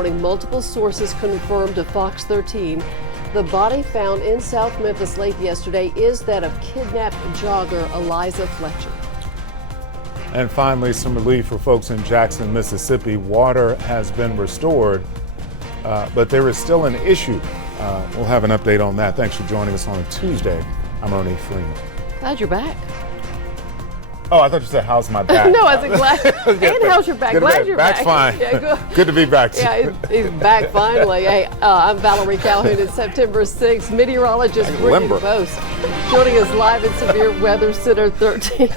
Multiple sources confirmed to Fox 13 the body found in South Memphis late yesterday is that of kidnapped jogger Eliza Fletcher. And finally, some relief for folks in Jackson, Mississippi. Water has been restored, but there is still an issue. We'll have an update on that. Thanks for joining us on a Tuesday. I'm Ernie Freeman. Glad you're back. Oh, I thought you said, how's my back? No, I said glad. And how's your back? Glad you're back. Back's fine. Yeah, good to be back. Yeah, he's back finally. Hey, I'm Valerie Calhoun. It's September 6th. Meteorologist Brittany Bose joining us live at Severe Weather Center 13.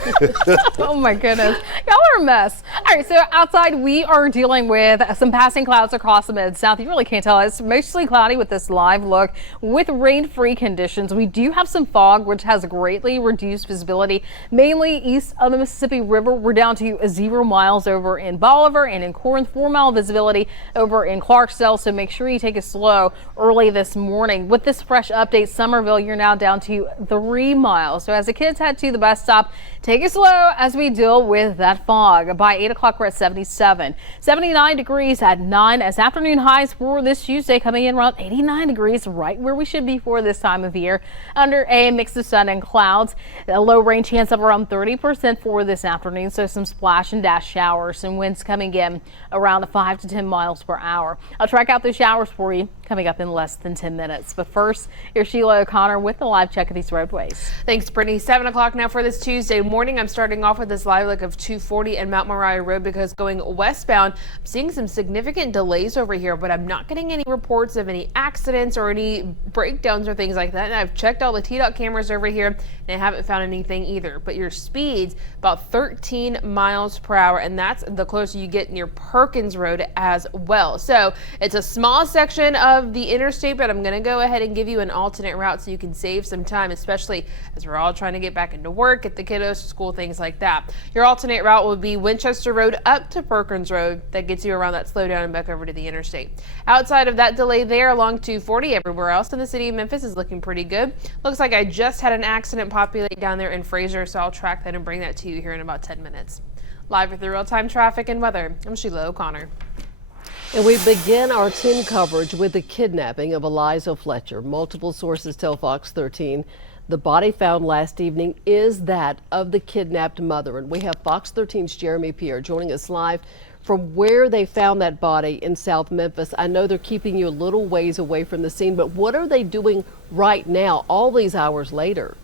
Oh my goodness. Y'all are a mess. All right, so outside we are dealing with some passing clouds across the mid-south. You really can't tell. It's mostly cloudy with this live look with rain-free conditions. We do have some fog, which has greatly reduced visibility, mainly east of the Mississippi River. We're down to 0 miles over in Bolivar and in Corinth, 4-mile visibility over in Clarksdale. So make sure you take it slow early this morning. With this fresh update, Somerville, you're now down to 3 miles. So as the kids head to the bus stop, take it slow as we deal with that fog. By 8 o'clock, we're at 77, 79 degrees at 9 as afternoon highs for this Tuesday coming in around 89 degrees, right where we should be for this time of year. Under a mix of sun and clouds, a low rain chance of around 30% for this afternoon. So some splash and dash showers and winds coming in around 5 to 10 miles per hour. I'll track out the showers for you coming up in less than 10 minutes. But first, here's Sheila O'Connor with the live check of these roadways. Thanks, Brittany. 7 o'clock now for this Tuesday morning. I'm starting off with this live look of 240 and Mount Moriah Road because going westbound, I'm seeing some significant delays over here, but I'm not getting any reports of any accidents or any breakdowns or things like that. And I've checked all the TDOT cameras over here and I haven't found anything either. But your speeds about 13 miles per hour, and that's the closer you get near Perkins Road as well. So it's a small section of the interstate, but I'm going to go ahead and give you an alternate route so you can save some time, especially as we're all trying to get back into work, get the kiddos to school, things like that. Your alternate route will be Winchester Road up to Perkins Road. That gets you around that slowdown and back over to the interstate. Outside of that delay there along 240, everywhere else in the city of Memphis is looking pretty good. Looks like I just had an accident populate down there in Fraser, so I'll track that and bring that to you here in about 10 minutes. Live with the real-time traffic and weather, I'm Sheila O'Connor. And we begin our 10 coverage with the kidnapping of Eliza Fletcher. Multiple sources tell Fox 13 the body found last evening is that of the kidnapped mother. And we have Fox 13's Jeremy Pierre joining us live from where they found that body in South Memphis. I know they're keeping you a little ways away from the scene, but what are they doing right now, all these hours later?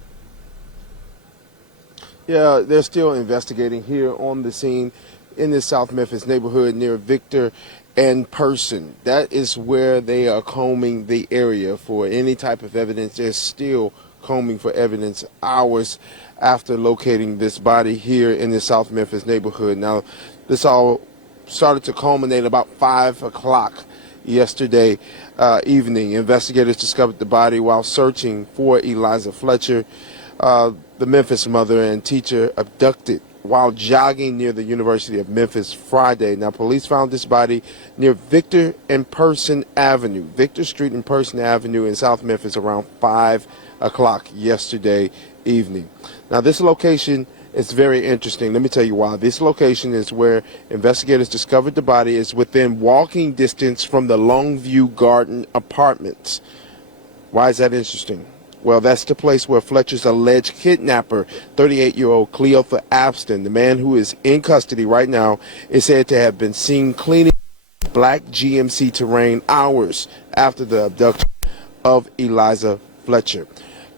Yeah, they're still investigating here on the scene in the South Memphis neighborhood near Victor and Person. That is where they are combing the area for any type of evidence. They're still combing for evidence hours after locating this body here in the South Memphis neighborhood. Now, this all started to culminate about 5 o'clock yesterday evening. Investigators discovered the body while searching for Eliza Fletcher, the Memphis mother and teacher abducted while jogging near the University of Memphis Friday. Now, police found this body near Victor and Person Avenue, Victor Street and Person Avenue in South Memphis around 5 o'clock yesterday evening. Now, this location is very interesting. Let me tell you why. This location is where investigators discovered the body. Is within walking distance from the Longview Garden Apartments. Why is that interesting? Well, that's the place where Fletcher's alleged kidnapper, 38-year-old Cleotha Abston, the man who is in custody right now, is said to have been seen cleaning black GMC terrain hours after the abduction of Eliza Fletcher.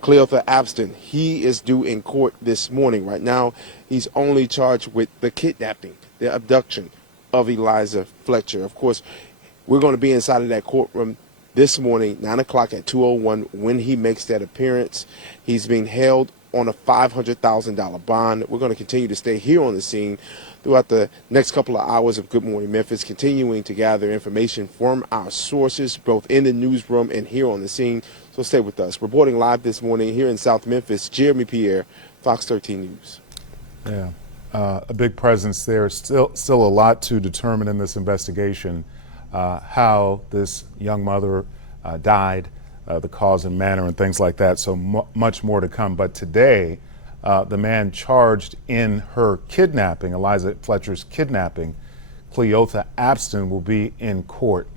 Cleotha Abston, he is due in court this morning. Right now, he's only charged with the kidnapping, the abduction of Eliza Fletcher. Of course, we're going to be inside of that courtroom this morning, 9 o'clock at 2:01, when he makes that appearance. He's being held on a $500,000 bond. We're going to continue to stay here on the scene throughout the next couple of hours of Good Morning Memphis, continuing to gather information from our sources, both in the newsroom and here on the scene. So stay with us. Reporting live this morning here in South Memphis, Jeremy Pierre, Fox 13 News. Yeah, a big presence there. Still a lot to determine in this investigation. How this young mother died, the cause and manner and things like that. So much more to come. But today, the man charged in her kidnapping, Eliza Fletcher's kidnapping, Cleotha Abston, will be in court.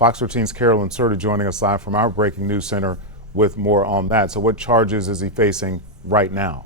Fox 13's Carolyn Serta joining us live from our breaking news center with more on that. So what charges is he facing right now?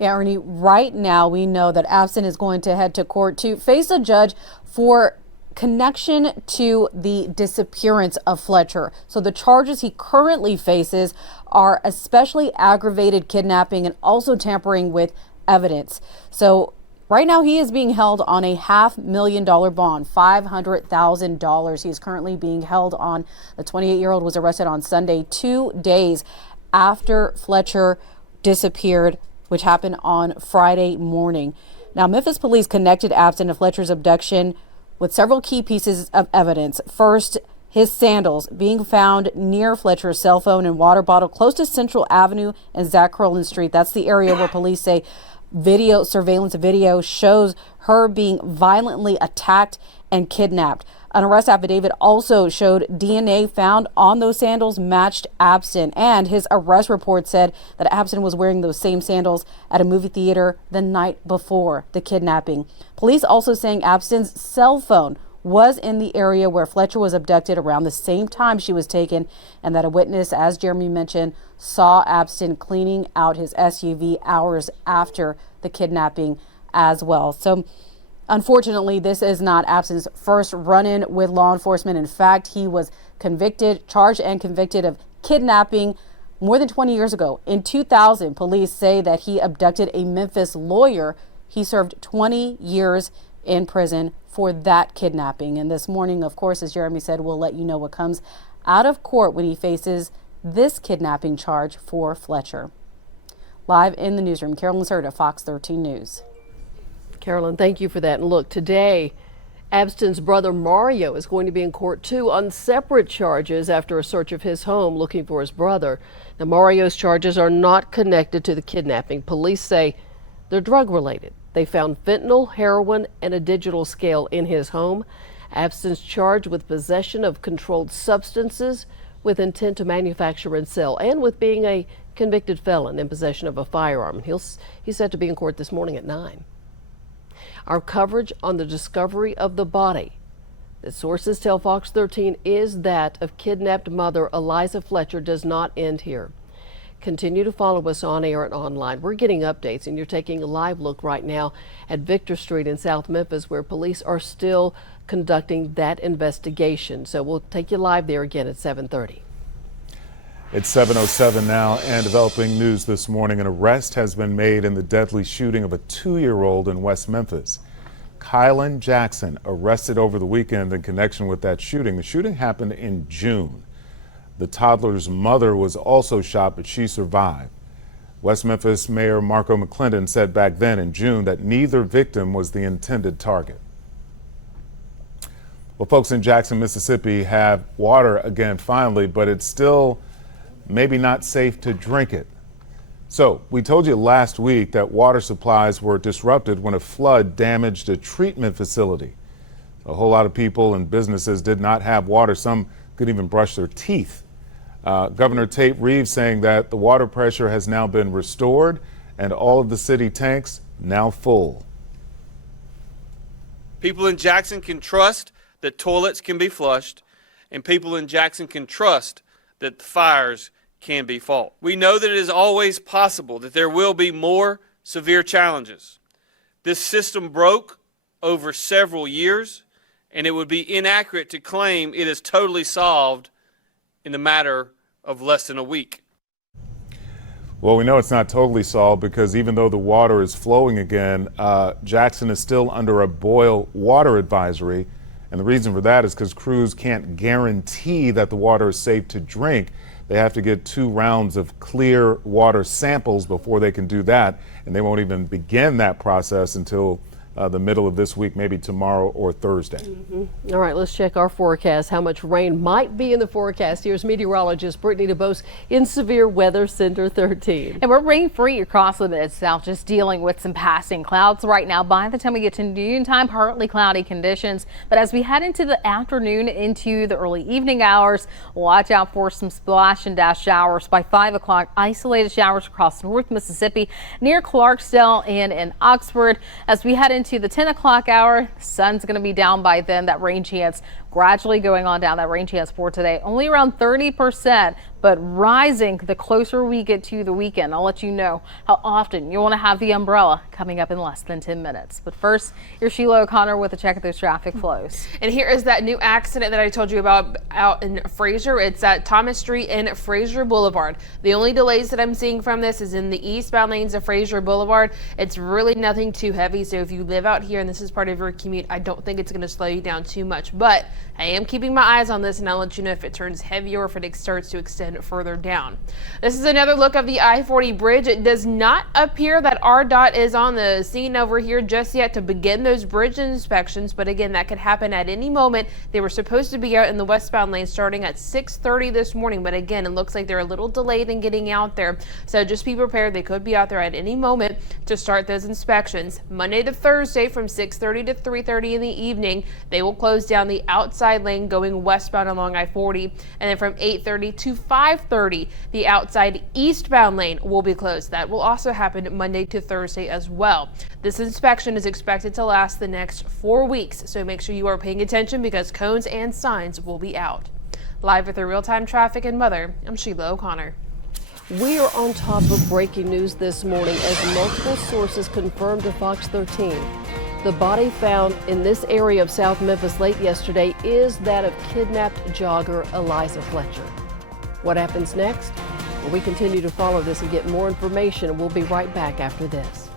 Yeah, Ernie, right now we know that Abstin is going to head to court to face a judge for connection to the disappearance of Fletcher. So the charges he currently faces are especially aggravated kidnapping and also tampering with evidence. So right now he is being held on a $500,000 bond, $500,000. He is currently being held on. The 28-year-old was arrested on Sunday, 2 days after Fletcher disappeared, which happened on Friday morning. Now, Memphis police connected Abstin to Fletcher's abduction with several key pieces of evidence. First, his sandals being found near Fletcher's cell phone and water bottle close to Central Avenue and Zach Curlin Street. That's the area where police say surveillance video shows her being violently attacked and kidnapped. An arrest affidavit also showed DNA found on those sandals matched Abstin, and his arrest report said that Abstin was wearing those same sandals at a movie theater the night before the kidnapping. Police also saying Abstin's cell phone was in the area where Fletcher was abducted around the same time she was taken, and that a witness, as Jeremy mentioned, saw Abstin cleaning out his SUV hours after the kidnapping as well. So unfortunately, this is not Abstin's first run-in with law enforcement. In fact, he was charged and convicted of kidnapping more than 20 years ago. In 2000, police say that he abducted a Memphis lawyer. He served 20 years in prison for that kidnapping. And this morning, of course, as Jeremy said, we'll let you know what comes out of court when he faces this kidnapping charge for Fletcher. Live in the newsroom, Carolyn Serta, Fox 13 News. Carolyn, thank you for that. And look, today, Abstin's brother Mario is going to be in court too on separate charges after a search of his home looking for his brother. Now, Mario's charges are not connected to the kidnapping. Police say they're drug related. They found fentanyl, heroin, and a digital scale in his home. Abstin's charged with possession of controlled substances with intent to manufacture and sell, and with being a convicted felon in possession of a firearm. He's set to be in court this morning at 9. Our coverage on the discovery of the body that sources tell Fox 13 is that of kidnapped mother Eliza Fletcher does not end here. Continue to follow us on air and online. We're getting updates, and you're taking a live look right now at Victor Street in South Memphis, where police are still conducting that investigation. So we'll take you live there again at 7:30. It's 7:07 now, and developing news this morning. An arrest has been made in the deadly shooting of a 2-year-old in West Memphis. Kylan Jackson arrested over the weekend in connection with that shooting. The shooting happened in June. The toddler's mother was also shot, but she survived. West Memphis Mayor Marco McClendon said back then in June that neither victim was the intended target. Well, folks in Jackson, Mississippi have water again finally, but it's still maybe not safe to drink it. So we told you last week that water supplies were disrupted when a flood damaged a treatment facility. A whole lot of people and businesses did not have water. Some couldn't even brush their teeth. Governor Tate Reeves saying that the water pressure has now been restored and all of the city tanks now full. People in Jackson can trust that toilets can be flushed, and people in Jackson can trust that the fires can be fought. We know that it is always possible that there will be more severe challenges. This system broke over several years, and it would be inaccurate to claim it is totally solved in a matter of less than a week. Well, we know it's not totally solved because even though the water is flowing again, Jackson is still under a boil water advisory. And the reason for that is because crews can't guarantee that the water is safe to drink. They have to get 2 rounds of clear water samples before they can do that. And they won't even begin that process until the middle of this week, maybe tomorrow or Thursday. All right, let's check our forecast. How much rain might be in the forecast. Here's meteorologist Brittany DeBose in Severe Weather Center 13. And we're rain-free across the Mid-South, just dealing with some passing clouds right now. By the time we get to noontime, partly cloudy conditions. But as we head into the afternoon, into the early evening hours, watch out for some splash and dash showers. By 5 o'clock, isolated showers across North Mississippi, near Clarksdale and in Oxford. As we head into into the 10 o'clock hour, sun's going to be down by then. That rain chance gradually going on down. That rain chance for today only around 30%, but rising the closer we get to the weekend. I'll let you know how often you want to have the umbrella coming up in less than 10 minutes. But first, here's Sheila O'Connor with a check of those traffic flows. And here is that new accident that I told you about out in Fraser. It's at Thomas Street and Fraser Boulevard. The only delays that I'm seeing from this is in the eastbound lanes of Fraser Boulevard. It's really nothing too heavy. So if you live out here and this is part of your commute, I don't think it's going to slow you down too much. But I am keeping my eyes on this, and I'll let you know if it turns heavier or if it starts to extend further down. This is another look of the I-40 bridge. It does not appear that RDOT is on the scene over here just yet to begin those bridge inspections, but again, that could happen at any moment. They were supposed to be out in the westbound lane starting at 6:30 this morning, but again, it looks like they're a little delayed in getting out there. So just be prepared. They could be out there at any moment to start those inspections. Monday to Thursday from 6:30 to 3:30 in the evening, they will close down the outside lane going westbound along I-40, and then from 8:30 to 5:30, the outside eastbound lane will be closed. That will also happen Monday to Thursday as well. This inspection is expected to last the next 4 weeks, so make sure you are paying attention because cones and signs will be out. Live with the real-time traffic in Mother, I'm Sheila O'Connor. We are on top of breaking news this morning as multiple sources confirmed to Fox 13. The body found in this area of South Memphis late yesterday is that of kidnapped jogger Eliza Fletcher. What happens next? Well, we continue to follow this and get more information. We'll be right back after this.